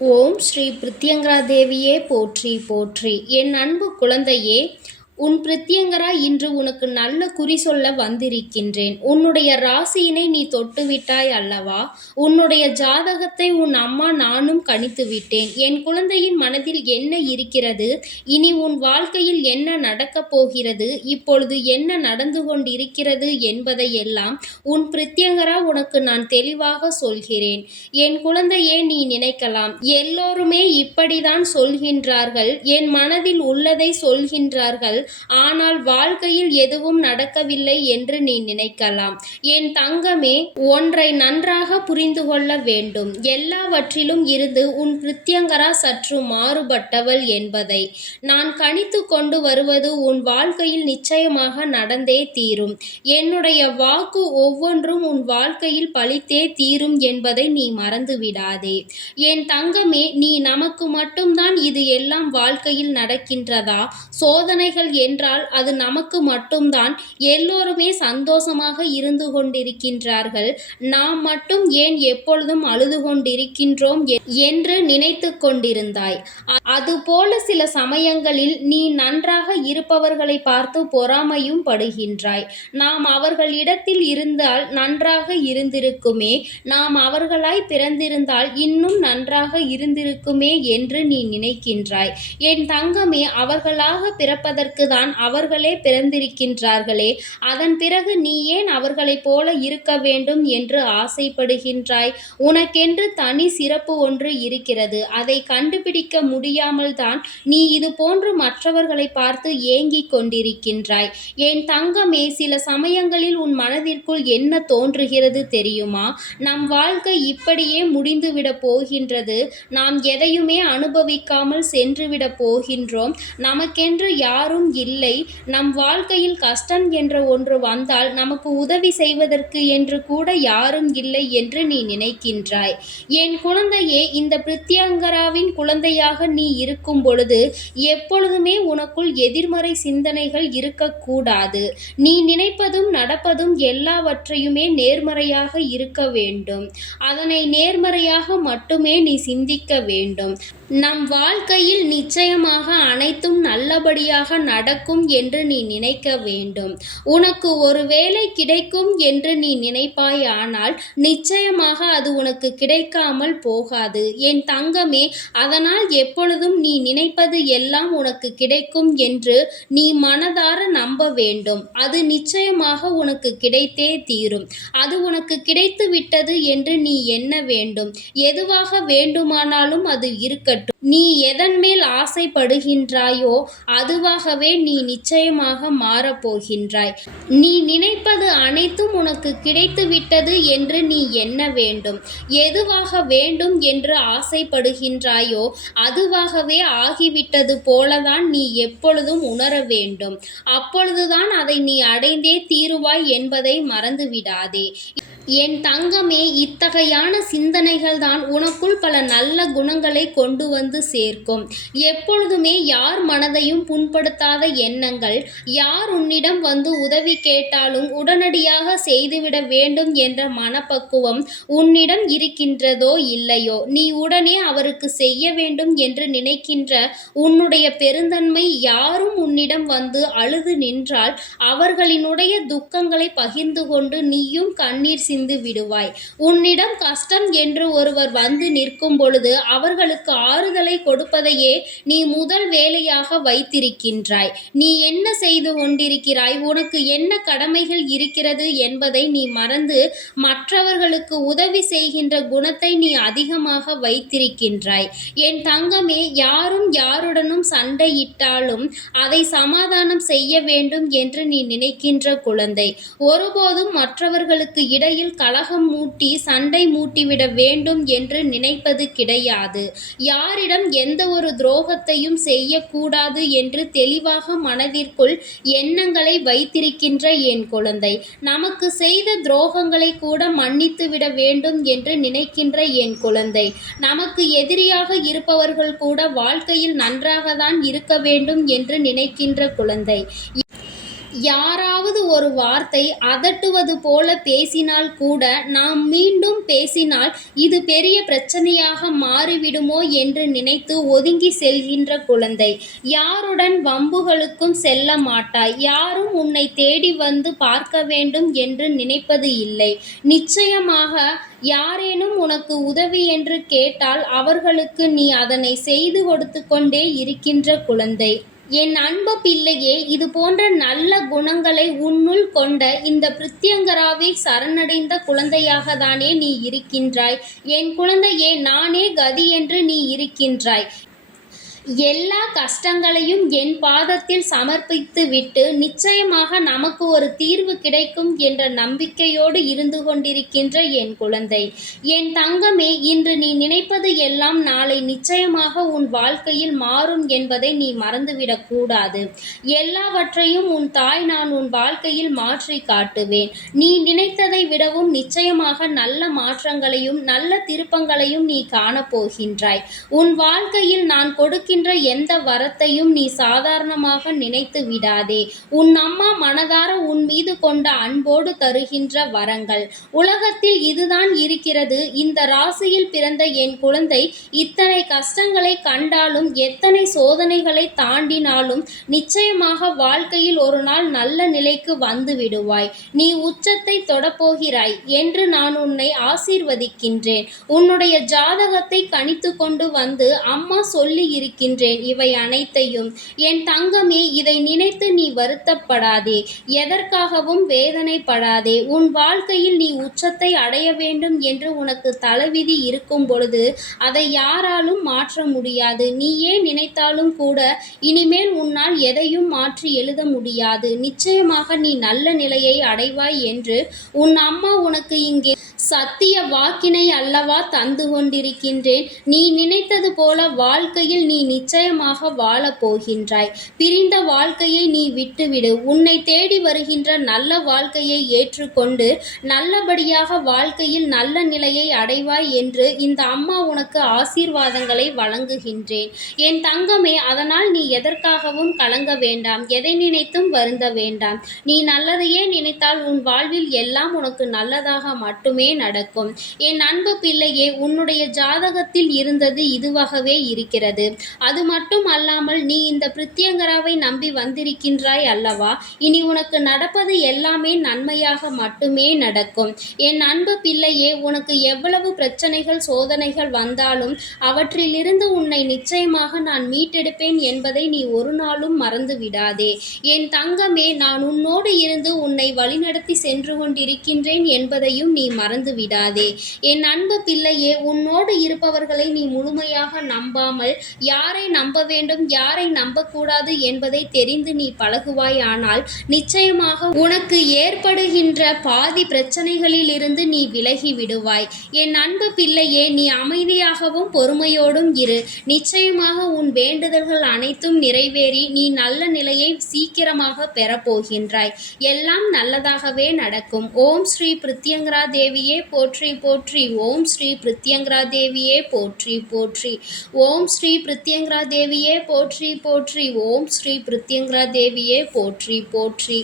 ஓம் ஸ்ரீ பிரித்யங்கரா தேவியே போற்றி போற்றி. என் அன்பு குழந்தையே, உன் பிரித்யங்கரா இன்று உனக்கு நல்ல குறி சொல்ல வந்திருக்கின்றேன். உன்னுடைய ராசியினை நீ தொட்டுவிட்டாய் அல்லவா? உன்னுடைய ஜாதகத்தை உன் அம்மா நானும் கணித்து விட்டேன். என் குழந்தையின் மனதில் என்ன இருக்கிறது, இனி உன் வாழ்க்கையில் என்ன நடக்கப் போகிறது, இப்பொழுது என்ன நடந்து கொண்டிருக்கிறது என்பதையெல்லாம் உன் பிரித்யங்கரா உனக்கு நான் தெளிவாக சொல்கிறேன். என் குழந்தையே, நீ நினைக்கலாம், எல்லோருமே இப்படிதான் சொல்கின்றார்கள், என் மனதில் உள்ளதை சொல்கின்றார்கள், ஆனால் வாழ்க்கையில் எதுவும் நடக்கவில்லை என்று நீ நினைக்கலாம். என் தங்கமே, ஒன்றை நன்றாக புரிந்து கொள்ள வேண்டும். எல்லாவற்றிலும் இருந்து உன் பிரித்யங்கரா சற்று மாறுபட்டவள் என்பதை நான் கணித்து கொண்டு வருவது உன் வாழ்க்கையில் நிச்சயமாக நடந்தே தீரும். என்னுடைய வாக்கு ஒவ்வொன்றும் உன் வாழ்க்கையில் பலித்தே தீரும் என்பதை நீ மறந்து விடாதே. என் தங்கமே, நீ நமக்கு மட்டும்தான் இது எல்லாம் வாழ்க்கையில் நடக்கின்றதா? சோதனைகள் என்றால் அது நமக்கு மட்டும்தான். எல்லோருமே சந்தோஷமாக இருந்து கொண்டிருக்கின்றார்கள், நாம் மட்டும் ஏன் எப்பொழுதும் அழுது கொண்டிருக்கின்றோம் என்று நினைத்து கொண்டிருந்தாய். அதுபோல சில சமயங்களில் நீ நன்றாக இருப்பவர்களை பார்த்து பொறாமையும் படுகின்றாய். நாம் அவர்களிடத்தில் இருந்தால் நன்றாக இருந்திருக்குமே, நாம் அவர்களாய் பிறந்திருந்தால் இன்னும் நன்றாக இருந்திருக்குமே என்று நீ நினைக்கின்றாய். என் தங்கமே, அவர்களாக பிறப்பதற்கு தான் அவர்களே பிறந்திருக்கின்றார்களே, அதன் பிறகு நீ ஏன் அவர்களைப் போல இருக்க வேண்டும் என்று ஆசைப்படுகின்றாய்? உனக்கென்று தனி சிறப்பு ஒன்று இருக்கிறது. அதை கண்டுபிடிக்க முடியாமல் தான் நீ இது போன்று மற்றவர்களை பார்த்து ஏங்கிக் கொண்டிருக்கின்றாய். என் தங்கமே, சில சமயங்களில் உன் மனதிற்குள் என்ன தோன்றுகிறது தெரியுமா? நம் வாழ்க்கை இப்படியே முடிந்துவிடப் போகின்றது, நாம் எதையுமே அனுபவிக்காமல் சென்றுவிடப் போகின்றோம், நமக்கென்று யாரும் இல்லை, நம் வாழ்க்கையில் கஷ்டம் என்ற ஒன்று வந்தால் நமக்கு உதவி செய்வதற்கு என்று கூட யாரும் இல்லை என்று நீ நினைக்கின்றாய். என் குழந்தையே, இந்த பிரித்யங்கராவின் குழந்தையாக நீ இருக்கும் பொழுது எப்பொழுதுமே உனக்குள் எதிர்மறை சிந்தனைகள் இருக்கக்கூடாது. நீ நினைப்பதும் நடப்பதும் எல்லாவற்றையுமே நேர்மறையாக இருக்க வேண்டும். அதனை நேர்மறையாக மட்டுமே நீ சிந்திக்க வேண்டும். நம் வாழ்க்கையில் நிச்சயமாக அனைத்தும் நல்லபடியாக நடக்கும் என்று நீ நினைக்க வேண்டும். உனக்கு ஒரு வேலை கிடைக்கும் என்று நீ நினைப்பாய், ஆனால் நிச்சயமாக அது உனக்கு கிடைக்காமல் போகாது என் தங்கமே. அதனால் எப்பொழுதும் நீ நினைப்பது எல்லாம் உனக்கு கிடைக்கும் என்று நீ மனதார நம்ப வேண்டும். அது நிச்சயமாக உனக்கு கிடைத்தே தீரும். அது உனக்கு கிடைத்து விட்டது என்று நீ எண்ண வேண்டும். எதுவாக வேண்டுமானாலும் அது இருக்கட்டும். நீ எதன் மேல் ஆசைப்படுகின்றாயோ அதுவாகவே நீ நிச்சயமாக மாறப்போகின்றாய். நீ நினைப்பது அனைத்தும் உனக்கு கிடைத்து விட்டது என்று நீ எண்ண வேண்டும். எதுவாக வேண்டும் என்று ஆசைப்படுகின்றாயோ அதுவாகவே ஆகிவிட்டது போலதான் நீ எப்பொழுதும் உணர வேண்டும். அப்பொழுதுதான் அதை நீ அடைந்தே தீருவாய் என்பதை மறந்துவிடாதே. என் தங்கமே, இத்தகையான சிந்தனைகள் தான் உனக்குள் பல நல்ல குணங்களை கொண்டு வந்து சேர்க்கும். எப்பொழுதுமே யார் மனதையும் புண்படுத்தாத எண்ணங்கள், யார் உன்னிடம் வந்து உதவி கேட்டாலும் உடனடியாக செய்துவிட வேண்டும் என்ற மனப்பக்குவம் உன்னிடம் இருக்கின்றதோ இல்லையோ, நீ உடனே அவருக்கு செய்ய வேண்டும் என்று நினைக்கின்ற உன்னுடைய பெருந்தன்மை, யாரும் உன்னிடம் வந்து அழுது நின்றால் அவர்களினுடைய துக்கங்களை பகிர்ந்து கொண்டு நீயும் கண்ணீர் சிந்து விடுவாய். உன்னிடம் கஷ்டம் என்று ஒருவர் வந்து நிற்கும் பொழுது அவர்களுக்கு ஆறுதலை கொடுப்பதையே நீ முதல் வேலையாக வைத்திருக்கின்றாய். நீ என்ன செய்து கொண்டிருக்கிறாய், உனக்கு என்ன கடமைகள் இருக்கிறது என்பதை நீ மறந்து மற்றவர்களுக்கு உதவி செய்கின்ற குணத்தை நீ அதிகமாக வைத்திருக்கின்றாய். என் தங்கமே, யாரும் யாருடனும் சண்டையிட்டாலும் அதை சமாதானம் செய்ய வேண்டும் என்று நீ நினைக்கின்ற குழந்தை. ஒருபோதும் மற்றவர்களுக்கு இடையில் கலகம் மூட்டி சண்டை மூட்டிவிட வேண்டும் என்று நினைப்பது கிடையாது. யாரிடம் எந்த ஒரு துரோகத்தையும் செய்யக்கூடாது என்று தெளிவாக மனதிற்குள் எண்ணங்களை வைத்திருக்கின்ற என் குழந்தை, நமக்கு செய்த துரோகங்களை கூட மன்னித்து விட வேண்டும் என்று நினைக்கின்ற என் குழந்தை, நமக்கு எதிரியாக இருப்பவர்கள் கூட வாழ்க்கையில் நன்றாக தான் இருக்க வேண்டும் என்று நினைக்கின்ற குழந்தை, யாராவது ஒரு வார்த்தை அதட்டுவது போல பேசினால் கூட நாம் மீண்டும் பேசினால் இது பெரிய பிரச்சனையாக மாறிவிடுமோ என்று நினைத்து ஒதுங்கி செல்கின்ற குழந்தை. யாருடன் வம்புகளுக்கும் செல்ல மாட்டாய். யாரும் உன்னை தேடி வந்து பார்க்க வேண்டும் என்று நினைப்பது இல்லை. நிச்சயமாக யாரேனும் உனக்கு உதவி என்று கேட்டால் அவர்களுக்கு நீ அதனை செய்து கொடுத்து கொண்டே இருக்கின்ற குழந்தை. என் அன்பு பிள்ளையே, இது போன்ற நல்ல குணங்களை உன்னுள் கொண்ட இந்த பிரித்யங்கராவை சரணடைந்த குழந்தையாகத்தானே நீ இருக்கின்றாய். என் குழந்தையே, நானே கதி என்று நீ இருக்கின்றாய். எல்லா கஷ்டங்களையும் என் பாதத்தில் சமர்ப்பித்து விட்டு நிச்சயமாக நமக்கு ஒரு தீர்வு கிடைக்கும் என்ற நம்பிக்கையோடு இருந்து கொண்டிருக்கின்ற என் குழந்தை. என் தங்கமே, இன்று நீ நினைப்பது எல்லாம் நாளை நிச்சயமாக உன் வாழ்க்கையில் மாறும் என்பதை நீ மறந்துவிடக் கூடாது. எல்லாவற்றையும் உன் தாய் நான் உன் வாழ்க்கையில் மாற்றி காட்டுவேன். நீ நினைத்ததை விடவும் நிச்சயமாக நல்ல மாற்றங்களையும் நல்ல திருப்பங்களையும் நீ காணப்போகின்றாய். உன் வாழ்க்கையில் நான் கொடுக்கின்ற எந்த வரத்தையும் நீ சாதாரணமாக நினைத்து விடாதே. உன் அம்மா மனதார உன் மீது கொண்ட அன்போடு தருகின்ற வரங்கள். உலகத்தில் இதுதான் இருக்கிறது. இந்த ராசியில் பிறந்த என் குழந்தை இத்தனை கஷ்டங்களை கண்டாலும் எத்தனை சோதனைகளை தாண்டினாலும் நிச்சயமாக வாழ்க்கையில் ஒரு நாள் நல்ல நிலைக்கு வந்து விடுவாய். நீ உச்சத்தை தொடப்போகிறாய் என்று நான் உன்னை ஆசீர்வதிக்கின்றேன். உன்னுடைய ஜாதகத்தை கணித்து கொண்டு வந்து அம்மா சொல்லி இருக்கின்றேன் இவை அனைத்தையும். என் தங்கமே, இதை நினைத்து நீ வருத்தப்படாதே. எதற்காகவும் வேதனைப்படாதே. உன் வாழ்க்கையில் நீ உச்சத்தை அடைய வேண்டும் என்று உனக்கு தலைவிதி இருக்கும் பொழுது அதை யாராலும் மாற்ற முடியாது. நீயே நினைத்தாலும் கூட இனிமேல் உன்னால் எதையும் மாற்றி எழுத முடியாது. நிச்சயமாக நீ நல்ல நிலையை அடைவாய் என்று உன் அம்மா உனக்கு இங்கே சத்திய வாக்கினை அல்லவா தந்து கொண்டிருக்கின்றேன். நீ நினைத்தது போல வாழ்க்கையில் நீ நிச்சயமாக வாழப் போகின்றாய். பிரிந்த வாழ்க்கையை நீ விட்டுவிடு. உன்னை தேடி வருகின்ற நல்ல வாழ்க்கையை ஏற்றுக்கொண்டு நல்லபடியாக வாழ்க்கையில் நல்ல நிலையை அடைவாய் என்று இந்த அம்மா உனக்கு ஆசீர்வாதங்களை வழங்குகின்றேன். என் தங்கமே, அதனால் நீ எதற்காகவும் கலங்க வேண்டாம். எதை நினைத்தும் வருந்த வேண்டாம். நீ நல்லதையே நினைத்தால் உன் வாழ்வில் எல்லாம் உனக்கு நல்லதாக மட்டுமே நடக்கும். என் அன்பு பிள்ளையே, உன்னுடைய ஜாதகத்தில் இருந்தது இதுவாகவே இருக்கிறது. அது மட்டும் அல்லாமல் நீ இந்த பிரித்யங்கராவை நம்பி வந்திருக்கின்றாய் அல்லவா? இனி உனக்கு நடப்பது எல்லாமே நன்மையாக மட்டுமே நடக்கும். என் அன்பு பிள்ளையே, உனக்கு எவ்வளவு பிரச்சனைகள் சோதனைகள் வந்தாலும் அவற்றிலிருந்து உன்னை நிச்சயமாக நான் மீட்டெடுப்பேன் என்பதை நீ ஒரு நாளும் மறந்து விடாதே. என் தங்கமே, நான் உன்னோடு இருந்து உன்னை வழிநடத்தி சென்று கொண்டிருக்கின்றேன் என்பதையும் நீ மறந்து விடாதே. என் அன்பு பிள்ளையே, உன்னோடு இருப்பவர்களை நீ முழுமையாக நம்பாமல் யாரை நம்ப வேண்டும் யாரை நம்பக்கூடாது என்பதை தெரிந்து நீ பழகுவாய். ஆனால் நிச்சயமாக உனக்கு ஏற்படுகின்ற பாதி பிரச்சனைகளில் இருந்து நீ விலகி விடுவாய். என் அன்பு பிள்ளையே, நீ அமைதியாகவும் பொறுமையோடும் இரு. நிச்சயமாக உன் வேண்டுதல்கள் அனைத்தும் நிறைவேறி நீ நல்ல நிலையை சீக்கிரமாக பெறப்போகின்றாய். எல்லாம் நல்லதாகவே நடக்கும். ஓம் ஸ்ரீ பிரித்யங்கரா தேவியே போற்றி போற்றி. ஓம் ஸ்ரீ பிரித்யங்கரா தேவியே போற்றி போற்றி. ஓம் ஸ்ரீ பிரித்யங்கரா தேவியே போற்றி போற்றி. ஓம் ஸ்ரீ பிரித்யங்கரா தேவியே போற்றி போற்றி.